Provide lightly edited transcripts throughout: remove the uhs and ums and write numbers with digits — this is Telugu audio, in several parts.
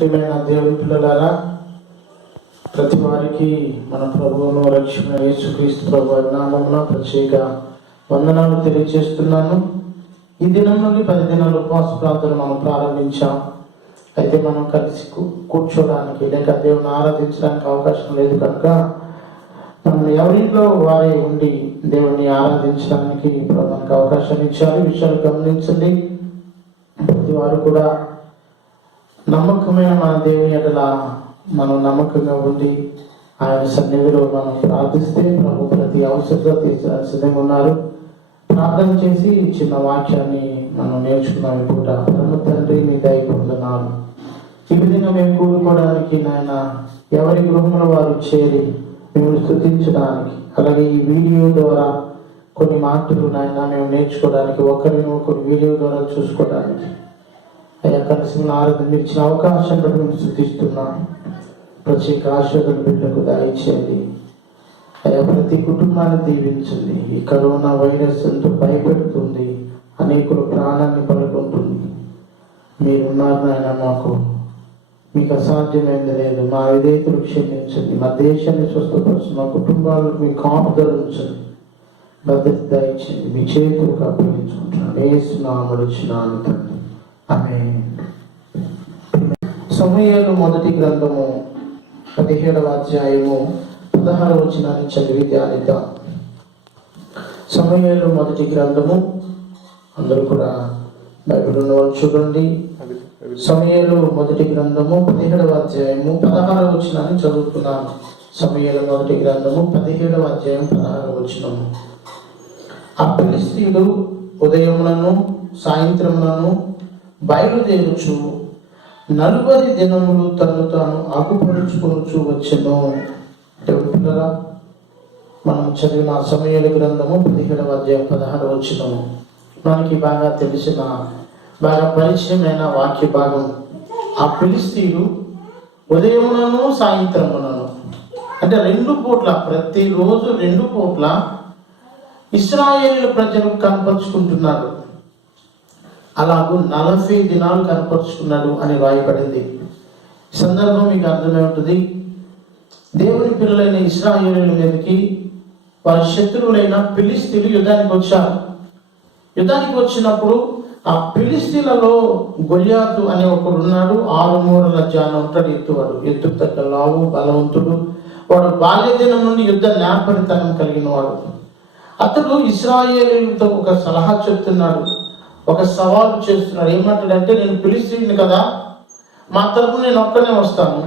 ప్రియమైన దేవుని పిల్లలారా, ప్రతి వారికి మన ప్రభువును రక్షణ యేసుక్రీస్తు ప్రభు నామమున ప్రత్యేక వందనాలు తెలియజేస్తున్నాను. ఈ దినం నుండి 10 దినాల ఉపవాస ప్రార్థన మనం ప్రారంభించాం. అయితే మనం కలిసి కూర్చోడానికి లేక దేవుని ఆరాధించడానికి అవకాశం లేదు కనుక మనం ఎవరింట్లో వారే ఉండి దేవుని ఆరాధించడానికి ఇప్పుడు మనకు అవకాశం ఇచ్చారు. ఈ విషయాలు గమనించండి. ప్రతి వారు కూడా నమ్మకమైన మన దేవుని ఎడల మనం నమ్మకంగా ఉండి ఆయన సన్నిధిలో మనం ప్రార్థిస్తే ప్రభు ప్రతి అవసరత తీర్చడానికి సిద్ధంగా ఉన్నారు. ప్రార్థన చేసి చిన్న వాక్యాన్ని మనం నేర్చుకున్నాం. ఇప్పుడు పరమ తండ్రి నీ దయ పొందనాలు. ఈ విధంగా మేము కూడుకోవడానికి నాయన ఎవరి గృహంలో వారు చేరి మేము స్తుతించడానికి, అలాగే ఈ వీడియో ద్వారా కొన్ని మాటలు నాయన మేము నేర్చుకోవడానికి, ఒకరినొకరు వీడియో ద్వారా చూసుకోవడానికి అయ్యా కలిసి ఆరాధన ఇచ్చిన అవకాశం బట్టి మేము స్తుతిస్తున్నాం. ప్రత్యేక ఆశీర్వాదాలు బిడ్డలకు దయచేయండి అయ్యా. ప్రతి కుటుంబాన్ని దీవించండి. ఈ కరోనా వైరస్ ఎంతో భయపెడుతుంది, అనేకుల ప్రాణాన్ని పలుకుంటుంది. మీరున్నారు నాయన, మాకు మీకు అసాధ్యమైంది లేదు. మా విధేయతలు క్షమించండి, మా దేశాన్ని స్వస్థపరచండి, మా కుటుంబాలకు మీ కాపుదలు ఉంచండి, భద్రత దయచేయండి. మీ చేతులకు అప్పగించుకుంటున్నాను. ఏసునామములో వచ్చినాను తండ్రి, ఆమేన్. సమూయేలు మొదటి గ్రంథము 17వ అధ్యాయము 16వ వచనాన్ని చదివి ధ్యానిద్దాం. సమూయేలు మొదటి గ్రంథము, అందరూ కూడా బైబిల్ ఉన్నవాళ్ళు చూడండి. సమూయేలు మొదటి గ్రంథము 17వ అధ్యాయము 16వ వచనాన్ని చదువుతున్నాను. సమూయేలు మొదటి గ్రంథము 17వ అధ్యాయం 16వ వచనము. ఆ ఫిలిష్తీయులు ఉదయములను సాయంత్రములను బయలుదేరుచు 40 దినములు తను తాను ఆకుపరుచుకొనుచు వచ్చెను. పిల్లరా, మనం చదివిన సమూయేలు గ్రంథము 17వ అధ్యాయం 16వ వచనము మనకి బాగా తెలిసిన, బాగా పరిచయమైన వాక్య భాగం. ఆ ఫిలిష్తీయులు ఉదయములను సాయంత్రములను అంటే 2 పూట్ల, ప్రతిరోజు 2 పూట్ల ఇశ్రాయేలు ప్రజలు కనపరుచుకుంటున్నారు. అలాగూ 40 దినాలు కనపరుచుకున్నాడు అని రాయబడింది. ఈ సందర్భం మీకు అర్థమై ఉంటుంది. దేవుని పిల్లలైన ఇశ్రాయేలీయుల మీదకి వారి శత్రువులైన ఫిలిష్తీయులు యుద్ధానికి వచ్చారు. యుద్ధానికి వచ్చినప్పుడు ఆ ఫిలిష్తీయులలో గొల్యాతు అనే ఒకడు ఉన్నాడు. 6 మూరల జాన ఉంటాడు, ఎత్తువాడు, ఎత్తుకు తగ్గ లావు, బలవంతుడు. వాడు బాల్య దినం నుండి యుద్ధ జ్ఞాపరితనం కలిగిన వాడు. అతడు ఇశ్రాయేలీయులతో ఒక సలహా చెప్తున్నాడు, ఒక సవాలు చేస్తున్నాడు. ఏమంటాడంటే, నేను ఫిలిష్తీయుని కదా, మా తరపున నేను ఒక్కనే వస్తాను.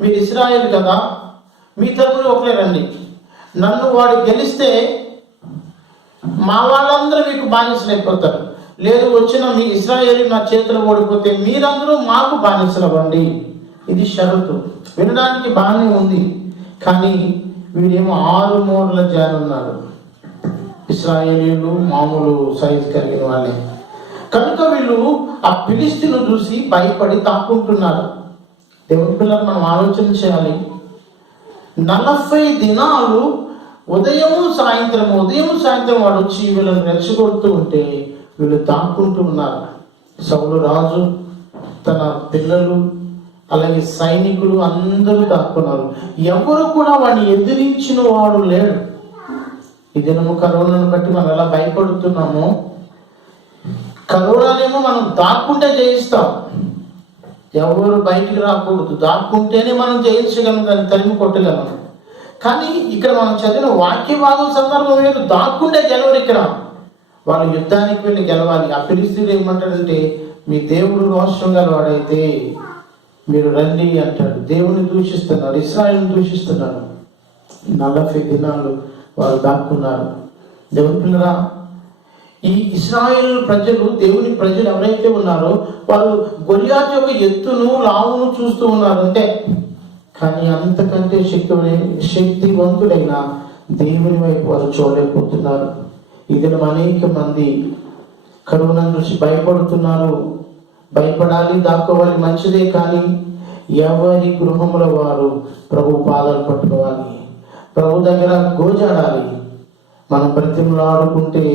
మీరు ఇశ్రాయేలు కదా, మీ తరపున ఒకరే రండి. నన్ను వాడు గెలిస్తే మా వాళ్ళందరూ మీకు బానిసలు అయిపోతారు. లేదు, వచ్చిన మీ ఇశ్రాయేలు నా చేతులు ఓడిపోతే మీరందరూ మాకు బానిసలు అవ్వండి. ఇది షరతు. వినడానికి బాగానే ఉంది, కానీ వీడేమో 6 మూరల జాన ఉన్నాడు. ఇశ్రాయేలీయులు మామూలు సైజు కలిగిన వాళ్ళే కనుక వీళ్ళు ఆ ఫిలిష్తీయులను చూసి భయపడి తాక్కుంటున్నారు. దేవుని పిల్లలు మనం ఆలోచన చేయాలి. 40 దినాలు ఉదయం సాయంత్రం వాడు వచ్చి వీళ్ళని రెచ్చగొడుతూ ఉంటే వీళ్ళు తాక్కుంటూ ఉన్నారు. సౌలు రాజు, తన పిల్లలు, అలాగే సైనికులు అందరూ దాక్కున్నారు. ఎవరు కూడా వాడిని ఎదిరించిన వాడు లేడు. ఈ దినము కరోనాను బట్టి మనం ఎలా భయపడుతున్నామో, కరోనానేమో మనం దాక్కుంటే జయిస్తాం. ఎవరు బయటికి రాకూడదు, దాక్కుంటేనే మనం జయించగలం, దాన్ని తరిమి కొట్టగలం. కానీ ఇక్కడ మనం చదివిన వాక్య భాగం సందర్భం లేదు, దాక్కుంటే గెలవరు. ఇక్కడ వాళ్ళు యుద్ధానికి వెళ్ళి గెలవాలి. ఆ ఫిలిష్తీయులు ఏమంటాడంటే, మీ దేవుడు రోషం గలవాడైతే మీరు రండి అంటాడు. దేవుని దూషిస్తున్నాడు, ఇశ్రాయేలుని దూషిస్తున్నాడు. 40 దినాలు వారు దాక్కున్నారు. దేవుని పిల్లరా, ఈ ఇశ్రాయేలు ప్రజలు, దేవుని ప్రజలు ఎవరైతే ఉన్నారో వారు గొల్యాతు యొక్క ఎత్తును, లావును చూస్తూ ఉన్నారు అంతే. కానీ అంతకంటే శక్తివంతుడైన దేవుని వైపు వారు చూడలేకపోతున్నారు. ఇది అనేక మంది కరోనా చూసి భయపడుతున్నారు. భయపడాలి, దాక్కోవాలి, మంచిదే. కానీ ఎవరి గృహముల వారు ప్రభు పాదాలు పట్టుకోవాలి, ప్రభు దగ్గర గోజాడాలి. మనం బ్రతిమలాడుకుంటే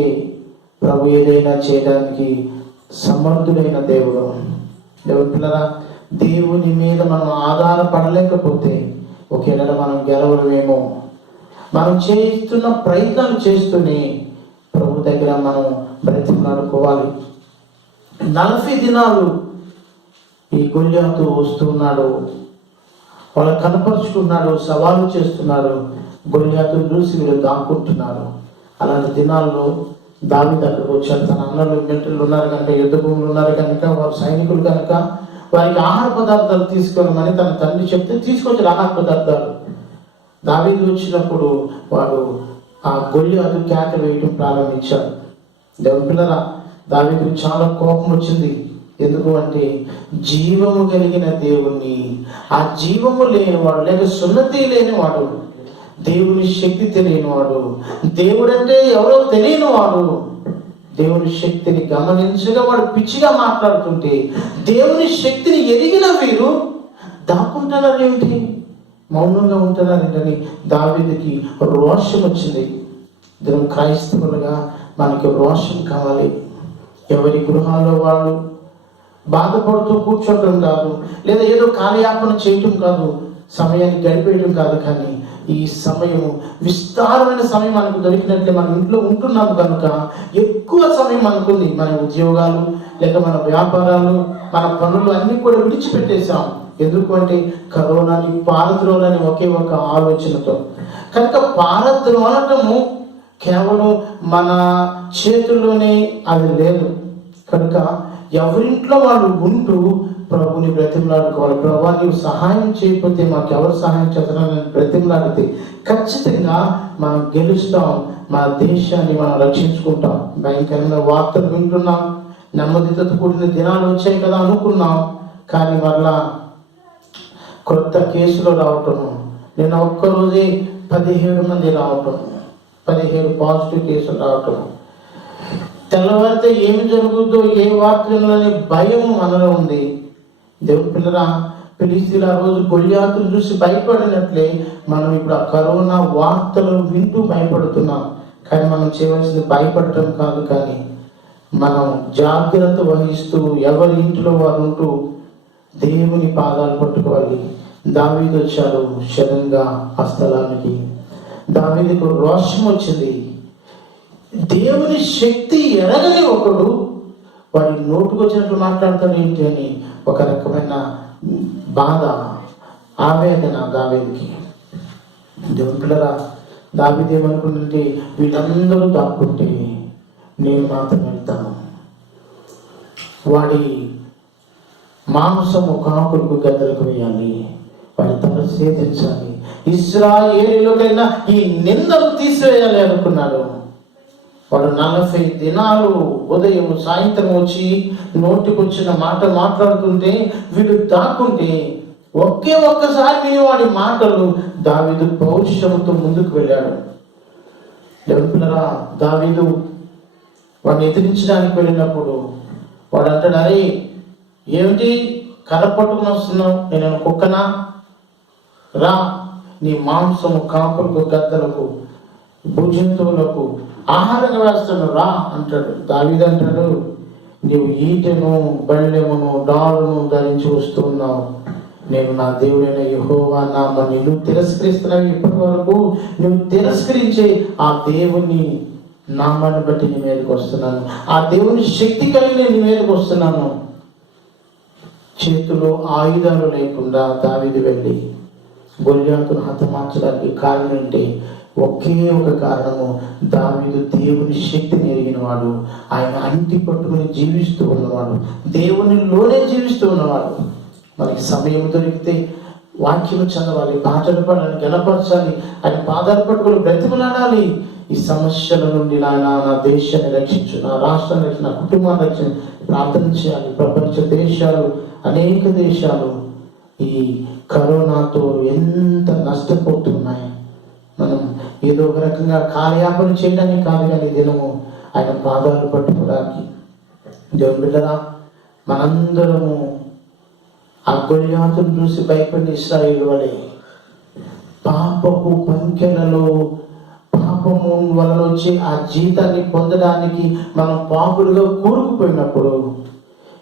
ప్రభు ఏదైనా చేయడానికి సమర్థుడైన దేవుడు. దేవుని పిల్లరా, దేవుని మీద మనం ఆధారపడలేకపోతే ఒకేలా మనం గెలవలేమో. మనం చేస్తున్న ప్రయత్నాలు చేస్తూనే ప్రభు దగ్గర మనం బ్రతిమలాడుకోవాలి. 40 దినాలు ఈ గొల్యాతు వస్తున్నాడు, వాళ్ళకి కనపరుచుకున్నాడు, సవాలు చేస్తున్నాడు. గొల్యాతు చూసి వీళ్ళు దాక్కుంటున్నారు. అలాంటి దినాల్లో దావీదు అక్కడికి వచ్చాడు. తన అన్నలు మిలిటరీలు ఉన్నారు కనుక, యుద్ధ భూములు ఉన్నారు కనుక, వారు సైనికులు కనుక వారికి ఆహార పదార్థాలు తీసుకెళ్ళమని తన తండ్రి చెప్తే తీసుకొచ్చాడు ఆహార పదార్థాలు. దావీదు వచ్చినప్పుడు వాడు ఆ గొల్యాతు కేక వేయటం ప్రారంభించాడు. దేవుని పిల్లరా, దావీదుకు చాలా కోపం వచ్చింది. ఎందుకు అంటే జీవము కలిగిన దేవుణ్ణి, ఆ జీవము లేనివాడు లేక సున్నతి లేనివాడు, దేవుని శక్తి తెలియనివాడు, దేవుడంటే ఎవరో తెలియనివాడు, దేవుని శక్తిని గమనించగా వాడు పిచ్చిగా మాట్లాడుతుంటే దేవుని శక్తిని ఎరిగిన వీరు దాక్కుంటున్నారు ఏమిటి, మౌనంగా ఉంటున్నారు ఏంటని దావీదుకి రోషం వచ్చింది. దీని క్రైస్తవులుగా మనకి రోషం కావాలి. ఎవరి గృహాల్లో వాళ్ళు బాధపడుతూ కూర్చోవటం కాదు, లేదా ఏదో కార్యాపన చేయటం కాదు, సమయాన్ని గడిపేయడం కాదు. కానీ ఈ సమయం విస్తారమైన సమయం మనకు దొరికినట్లే మనం ఇంట్లో ఉంటున్నాము కనుక ఎక్కువ సమయం మనకుంది. మన ఉద్యోగాలు లేక మన వ్యాపారాలు, మన పనులు అన్నీ కూడా విడిచిపెట్టేశాం. ఎందుకు అంటే కరోనాని పారద్రోలని ఒకే ఒక ఆలోచనతో. కనుక పారద్రోలటము కేవలం మన చేతుల్లోనే అది లేదు. కనుక ఎవరింట్లో వాళ్ళు ఉంటూ ప్రభుని బ్రతిమలాడుకోవాలి. ప్రభా, నీవు సహాయం చేయకపోతే మాకు ఎవరు సహాయం చేస్తారని బ్రతిమలాడితే ఖచ్చితంగా మనం గెలుస్తాం, మన దేశాన్ని మనం రక్షించుకుంటాం. భయంకరమైన వార్తలు వింటున్నాం, నెమ్మదితో కూడిన దినాలు వచ్చాయి కదా అనుకున్నాం. కానీ మరలా కొత్త కేసులు రావటం, నేను ఒక్కరోజే 17 మంది రావటం, 17 పాజిటివ్ కేసులు రావటం, తెల్లవారితే ఏమి జరుగుతుందో ఏ వార్తలనే భయం మనలో ఉంది. దేవుని పిల్లరా, ఫిలిష్తీయులు ఆ రోజు గొల్యాతును చూసి భయపడినట్లే మనం ఇప్పుడు ఆ కరోనా వార్తలు వింటూ భయపడుతున్నాం. కానీ మనం చేయవలసింది భయపడటం కాదు, కానీ మనం జాగ్రత్త వహిస్తూ ఎవరి ఇంటిలో వారు ఉంటూ దేవుని పాదాలు పట్టుకోవాలి. దావీదు వచ్చాడు సడన్గా ఆ స్థలానికి. దావీదుకు రోషం వచ్చింది. దేవుని శక్తి ఎరగని ఒకడు వాడి నోటుకు వచ్చినట్లు మాట్లాడతాడు ఏంటి అని ఒక రకమైన బాధ, ఆవేదన దావీదుకి. దేవుని పిల్లరా, దావీదు ఏమనుకుంటుంటే వీళ్ళందరూ దాక్కుంటే నేను మాత్రం వెళ్తాను, వాడి మాంసము కాకులకు గద్దలకు వేయాలి, వాడి తల సేధించాలి, ఇశ్రాయేలుకైనా ఈ నిందలు తీసివేయాలి అనుకున్నాడు. వాడు 40 దినాలు ఉదయం సాయంత్రం వచ్చి నోటికొచ్చిన మాట మాట్లాడుతుంటే వీడు దాక్కుంటే ఒక్కసారి విని వాడి మాటలు దావీదు పౌరుషంతో ముందుకు వెళ్ళాడు. ఎవరుకున్నారా, దావీదు వాడిని ఎదిరించడానికి వెళ్ళినప్పుడు వాడు అంటాడు, అరే ఏమిటి కర్ర పట్టుకుని వస్తున్నావు, నేను కుక్కనా, రా నీ మాంసము కాకులకు గద్దలకు భుజంతువులకు ఆహారంగా వేస్తాను రా అంటాడు. దావీదు అంటాడు, నీవు ఈటెను బళ్ళెమును డాలును ధరించి వస్తున్నావు, నేను నా దేవుడైన యెహోవా నామమును నువ్వు తిరస్కరిస్తున్నావు. ఇప్పటి వరకు నువ్వు తిరస్కరించే ఆ దేవుని నామాన్ని బట్టి నీ మీదకి వస్తున్నాను, ఆ దేవుని శక్తి కలిగి నేను నీ మీదకి వస్తున్నాను. చేతిలో ఆయుధాలు లేకుండా దావీదు వెళ్ళి గొల్యాతును హతమార్చడానికి కారణం ఏంటి? ఒకే ఒక కారణము, దావీదు దేవుని శక్తిని ఎరిగిన వాడు, ఆయన అంటి పట్టుకుని జీవిస్తూ ఉన్నవాడు, దేవునిలోనే జీవిస్తూ ఉన్నవాడు. మనకి సమయం దొరికితే వాక్యం చదవాలి, పాటలు పాడాలి, గణపరచాలి, ఆయన పాదాలు పట్టుకుని బ్రతిమలాడాలి. ఈ సమస్యల నుండి నాయన నా దేశాన్ని రక్షించు, నా రాష్ట్రాన్ని రక్షించు, నా కుటుంబాన్ని రక్షించు ప్రార్థన చేయాలి. ప్రపంచ దేశాలు, అనేక దేశాలు ఈ కరోనాతో ఎంత నష్టపోతున్నాయి. మనం ఏదో ఒక రకంగా కాలయాపన చేయడానికి కాదు, కానీ దినము ఆయన పాదాలు పట్టుకోవడానికి. దేవుని బిడ్డరా, మనందరము ఆ గొల్యాతును చూసి భయపడిన ఇశ్రాయేలు వలె పాపపు పంకెలలో, పాపము వలన వచ్చి ఆ జీతాన్ని పొందడానికి మనం పాపులుగా కూరుకుపోయినప్పుడు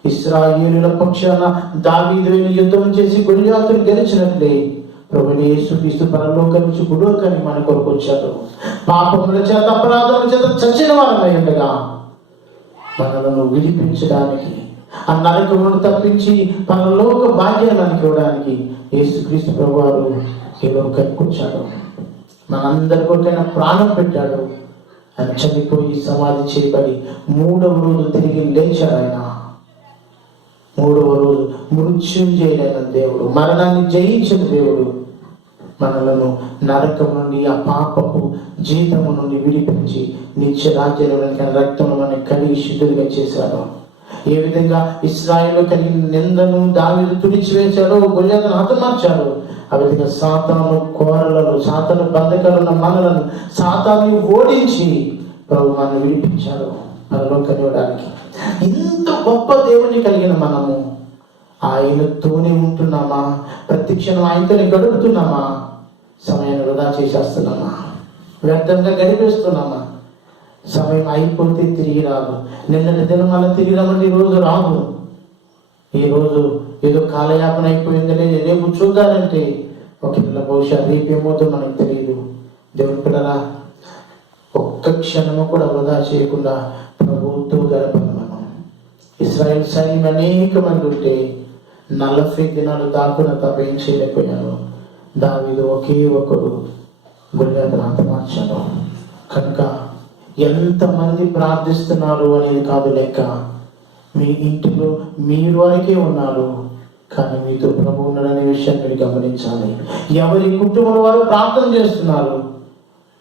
ఇశ్రాయేలుల పక్షాన దావీదు వెళ్ళి యుద్ధం చేసి గొలియాతును గెలిచినట్లే ప్రభువైన యేసుక్రీస్తు పరలోకం నుంచి భూలోకానికి మన కొరకు వచ్చాడు. పాపముల చేత అపరాధముల చేత చచ్చిన వారమై ఉండగా మనలను విడిపించడానికి, ఆ నరకమును తప్పించి పరలోక భాగ్యాన్ని మనకి ఇవ్వడానికి యేసుక్రీస్తు ప్రభువారు ఈ లోకానికి వచ్చాడు. మనందరి కొరకైనా ప్రాణం పెట్టాడు. ఆయన చనిపోయి సమాధి చేయబడి 3వ రోజు తిరిగి లేచాడు. ఆయన 3వ రోజు మృత్యుంజయుడైన దేవుడు, మరణాన్ని జయించిన దేవుడు మనలను నరకం నుండి, ఆ పాపపు జీతము నుండి విడిపించి నిత్య రాజ్యంలోనికి రక్తం మనకి కడిగి శుద్ధులుగా చేశాడు. ఏ విధంగా ఇశ్రాయేలు కలిగిన నిందను దావీదు తుడిచివేశాడో, గొలియాతును హతమార్చాడు, ఆ విధంగా సాతాను కోరలను, సాతాను బంధకాలున్న మనలను సాతాన్ని ఓడించి ప్రభు మనల్ని విడిపించాడు పరలోకానికి ఇవ్వడానికి. ఇంత గొప్ప దేవుని కలిగిన మనము ఆయనతోనే ఉంటున్నామా? ప్రతి క్షణం ఆయనతోనే గడుపుతున్నామా? సమయాన్ని వృధా చేసేస్తున్నామా? వ్యర్థంగా గడిపేస్తున్నామా? సమయం అయిపోతే తిరిగి రాదు. నిన్నటి దినం వల్ల తిరిగి రమ్మంటే ఈ రోజు రాదు. ఈ రోజు ఏదో కాలయాపన అయిపోయిందనే రేపు చూద్దానంటే ఒకవేళ బహుశా రేపేమోతో మనకు తెలియదు. దేవుని పిల్లరా, ఒక్క క్షణము కూడా వృధా చేయకుండా ప్రభువుతో గడపాలి మనం. ఇశ్రాయేల్ సైన్యం అనేక మంది ఉంటే 40 దినాలు దాకున తప్ప ఏం చేయలేకపోయాను. దావీదు ఒకే ఒకడు గొలియాతును హతమార్చాడు. కనుక ఎంతమంది ప్రార్థిస్తున్నారు అనేది కాదు లెక్క. మీ ఇంటిలో మీరు వరకే ఉన్నారు, కానీ మీతో ప్రభు ఉన్నాడనే విషయాన్ని మీరు గమనించాలి. ఎవరి కుటుంబంలో వారు ప్రార్థన చేస్తున్నారు.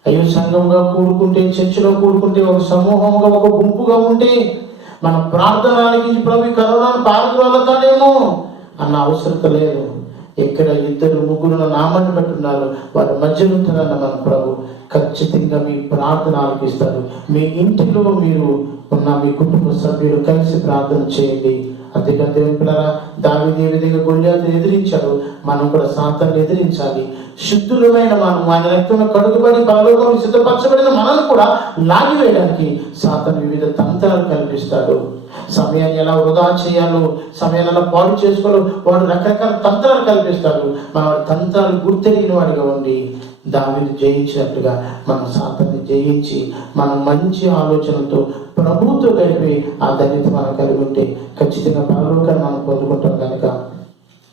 అయ్యో, సంఘంగా కూడుకుంటే, చర్చిలో కూడుకుంటే, ఒక సమూహంగా, ఒక గుంపుగా ఉంటే మన ప్రార్థనకి ప్రభు కరోనాను పారద్రోలతాడేమో అన్న అవసరత లేదు. ఎక్కడ 2, 3 నామాన్ని బట్టి ఉన్నారు, వారి మధ్యలో ఉంటారన్న మన ప్రభు ఖచ్చితంగా మీ ప్రార్థన ఆలకిస్తారు. మీ ఇంటిలో మీరు ఉన్న మీ కుటుంబ సభ్యులు కలిసి ప్రార్థన చేయండి. అంతేగా దేవుని పిల్లరా, దావీదు ఏ విధంగా గొలియాతును ఎదిరించాడు, మనం కూడా సాతానుని ఎదిరించాలి. శుద్ధులమైన మనం ఆయన రక్తంలో కడుగుబడి పరలోకంలో సిద్ధపరచబడిన మనల్ని కూడా లాగివేయడానికి సాతాను వివిధ తంత్రాలు కల్పిస్తాడు. సమయాన్ని ఎలా వృధా చేయాలో, సమయాన్ని ఎలా పాడు చేసుకోవాలో వాడు రకరకాల తంత్రాలు కల్పిస్తాడు. మన తంత్రాలు గుర్తెరిగిన వాడిగా ఉండి దావీదు జయించినట్లుగా మనం సాతాన్ని జయించి మనం మంచి ఆలోచనలతో ప్రభువుతో గడిపి ఆ ధన్యత మనం కలిగి ఉంటే ఖచ్చితంగా పరలోకాన్ని మనం పొందుకుంటాం. కనుక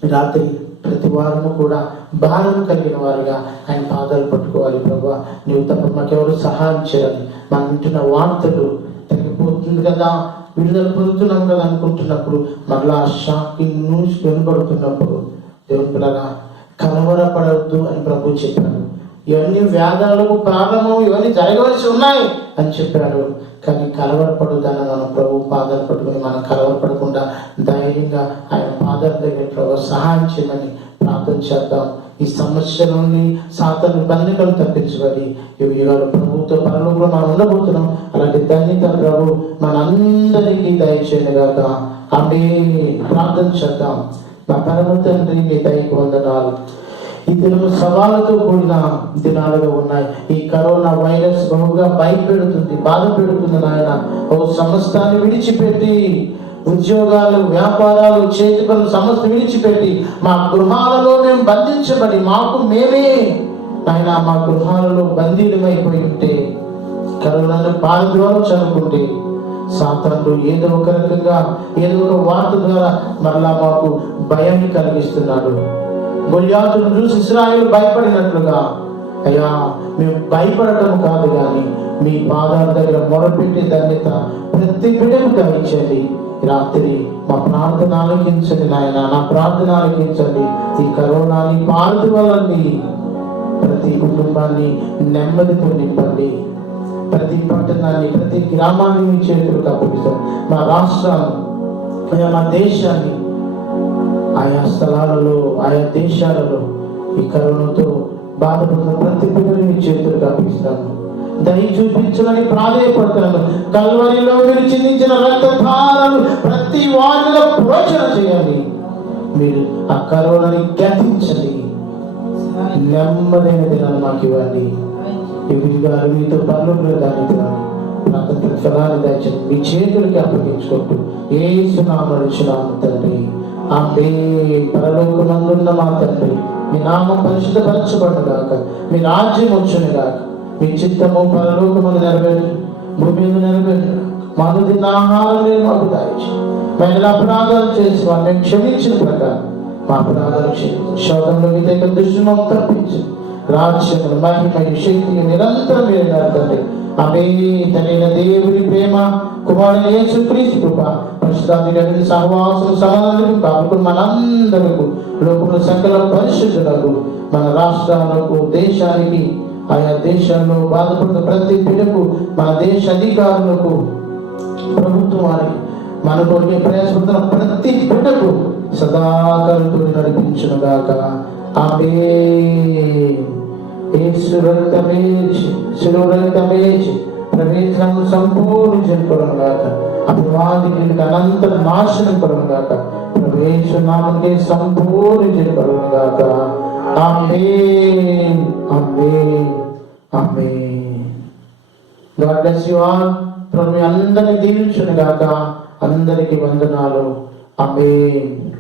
రాత్రి ప్రతి వారము కూడా భారం కలిగిన వారిగా ఆయన పాదాలు పట్టుకోవాలి. ప్రభువా, నీవు తప్ప మాకెవరు సహాయం చేయాలి. మనం వింటున్న వార్తలు తగ్గిపోతుంది కదా, విడుదల పొందుతున్నాం కదా అనుకుంటున్నప్పుడు, మళ్ళా షాకింగ్ న్యూస్ వెనుబడుతున్నప్పుడు దేవుని పిల్లరా, కలవరపడవద్దు అని ప్రభు చెప్పాడు. ఇవన్నీ వేదనలకు ప్రారంభం, ఇవన్నీ జరగవలసి ఉన్నాయి అని చెప్పాడు. కానీ కలవరపడుదన్న మనం ప్రభు పాదాలు పట్టుకుని మనం కలవరపడకుండా ధైర్యంగా ఆయన పాదాల దగ్గర ప్రభు సహాయం చేయమని ప్రార్థన చేద్దాం. ఈ సమస్య నుండి సాతాను బంధకాలు తప్పించబడి యుగాలు ప్రభుత్వ పరలోకంలో మనం ఉండబోతున్నాం. అలాంటి ధన్యత ప్రభు మనందరికీ దయచేయనుగాక. ఆమేన్. ప్రార్థన చేద్దాం. మా పరమ తండ్రి, మీ దయకు వందనాలు. ఈ దినము సవాళ్ళతో కూడిన దినాలుగా ఉన్నాయి. ఈ కరోనా వైరస్ బహుగా భయపెడుతుంది, బాధ పెడుతుంది నాయన. ఓ సమస్తాన్ని విడిచిపెట్టి, ఉద్యోగాలు, వ్యాపారాలు, చేతి పనులు సమస్త విడిచిపెట్టి మా గృహాలలో మేము బంధించబడి మాకు మేమే నాయన మా గృహాలలో బందీలమైపోయి ఉంటే, కరోనాను పారద్రోలనుకుంటే సాతానుడు ఏదో ఒక రకంగా, ఏదో ఒక వార్త ద్వారా మరలా మాకు భయాన్ని కలిగిస్తున్నాడు. గొలియాతును చూసి ఇశ్రాయేలు భయపడినట్లుగా అయ్యా మేము భయపడటం కాదు, కానీ మీ పాదాల దగ్గర మొరపెట్టే ధన్యత ప్రతి బిడ్డకు దయచేయండి. రాత్రి మా ప్రార్థన ఆలకించండి నాయన, నా ప్రార్థన ఆలకించండి. ఈ కరోనాని పారద్రోలండి, ప్రతి కుటుంబాన్ని నెమ్మదితో నింపండి. ప్రతి పట్టణాన్ని, ప్రతి గ్రామాన్ని మీ చేతులకు అప్పగిస్తాం. మా రాష్ట్రాన్ని, మా దేశాన్ని, ఆయా స్థలాలలో, ఆయా దేశాలలో ఈ కరోనాతో బాధపడుతున్న ప్రతి బిడ్డని మీ చేతులకు అప్పగిస్తాను. దయ చూపించమని ప్రాధేయపడుతున్నాను. కల్వరిలో మీరు చిందించిన రక్తధారలు ప్రతి వారిలో ప్రోచన చేయాలి. మీరు ఆ కరోనాని గతించండి. నెమ్మదైన దినాలు మాకు ఇవ్వండి. ఇవి గారు మీతో పనులు దాన్ని ప్రార్థన ప్రతిఫలాన్ని దయచేసి మీ చేతులకి అప్పగించుకుంటూ యేసు నామములో నడుచున్నాము తండ్రి. ఆమె పరలోకమందున్న మా తండ్రి, మీ నామం పరిశుద్ధపరచబడుగాక, మీ రాజ్యం వచ్చునుగాక, మీ చిత్తము పరలోకమందు నెరవేరు, భూమి మీద నెరవేరు. మా అనుదిన ఆహారం మీరు మాకు దయచేసి, మేము అపరాధాలు చేసి వారిని క్షమించిన ప్రకారం మా అపరాధాలు క్షమించి, శోధంలో విధేక దృష్టిని తప్పించి, రాజ్యములు మహిమయు శక్తి నిరంతరం మీరు నడతండి. ఆమె తనైన దేవుడి ప్రేమ, కుమారుని యేసుక్రీస్తు కృప, పరిశుద్ధాత్మ సహవాసం సమాధానం కాపుకుని మనందరకు, లోకంలో సకల పరిశుద్ధులకు, మన రాష్ట్రాలకు, దేశానికి, ఆయా దేశాల్లో బాధపడుతున్న ప్రతి బిడ్డకు, మన దేశ అధికారులకు, ప్రభుత్వానికి, మన కొరకు ప్రయాసపడుతున్న ప్రతి బిడ్డకు సదాకాలంతో నడిపించునుగాక. ఆమేన్. యేసు రక్తమే శిలువ రక్తమే ప్రవేశం సంపూర్ణ జరుపుకోవడంగాక, అపవాదికి అనంత నాశనం కొడగాక, ప్రవేశ నామకే సంపూర్ణ జరుపుకోవడంగాక. Amen, amen, amen. God bless you all. ప్రభు అందరిని దీవించునుగాక. అందరికీ వందనాలు. ఆమేన్.